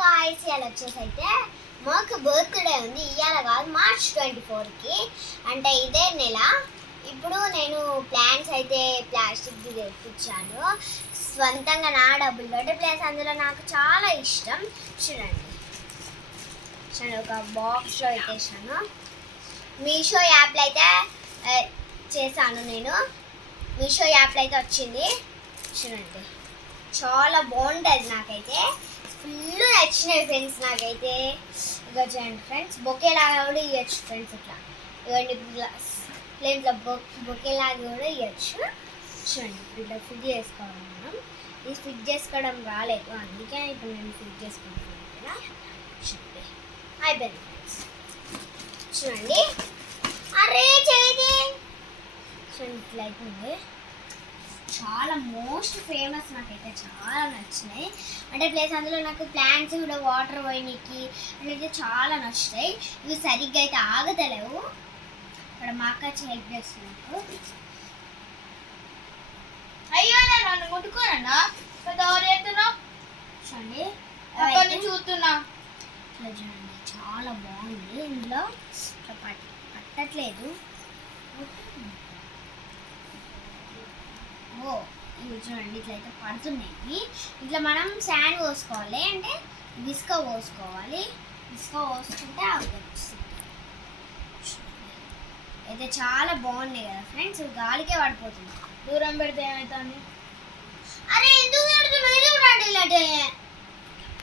Guys ఇవాళ వచ్చేసి అయితే మాకు బర్త్డే ఉంది. ఇవాళ కాదు, March 24కి, అంటే ఇదే నెల. ఇప్పుడు నేను ప్లాంట్స్ అయితే ప్లాస్టిక్ది తెప్పించాను స్వంతంగా నా డబ్బులతోటి. ప్లస్ అందులో నాకు చాలా ఇష్టం. చూడండి ఒక బాక్స్లో పెట్టేసాను. మీషో యాప్లో అయితే చేశాను నేను. మీషో యాప్లో అయితే వచ్చింది. చూడండి చాలా బాగుంటుంది. నాకైతే ఫుల్ నచ్చినాయి ఫ్రెండ్స్. నాకైతే ఇక చూడండి ఫ్రెండ్స్, బొకే లాగా కూడా ఇవ్వచ్చు ఫ్రెండ్స్. ఇట్లా ఇవ్వండి, ప్లేట్లో బొకే లాగా కూడా ఇవ్వచ్చు. చూడండి ఇట్లా ఫిట్ చేసుకోవాలి. మనం ఇది ఫిట్ చేసుకోవడం రాలేదు, అందుకే ఇప్పుడు నేను ఫిట్ చేసుకుంటున్నాను కదా. చూడండి అయిపోయింది ఫ్రెండ్స్. చూడండి అరే చేయండి. చూడండి ఇట్లా అయిపోయింది. చాలా మోస్ట్ ఫేమస్, నాకైతే చాలా నచ్చినాయి. అంటే ప్లస్ అందులో నాకు ప్లాంట్స్ కూడా వాటర్ పోయడానికి అంటే చాలా నచ్చుతాయి. ఇవి సరిగ్గా అయితే ఆగతలేవు. ఇక్కడ మా అక్క హెల్ప్ చేస్తున్నారు. అయ్యో నన్ను ముట్టుకోనన్నా చూడండి చూస్తున్నా. చూడండి చాలా బాగుంది. ఇందులో పట్టట్లేదు. ఓ ఇవి చూడండి ఇట్లయితే పడుతున్నాయి. ఇట్లా మనం శాండ్ పోసుకోవాలి, అంటే ఇసుక పోసుకోవాలి. ఇసుక పోసుకుంటే అవి వస్తుంది. అయితే చాలా బాగున్నాయి కదా ఫ్రెండ్స్. గాలికే పడిపోతుంది. దూరం పెడితే ఏమవుతుంది? అరే ఎందుకు పెడుతున్నావు? ఇలాంటి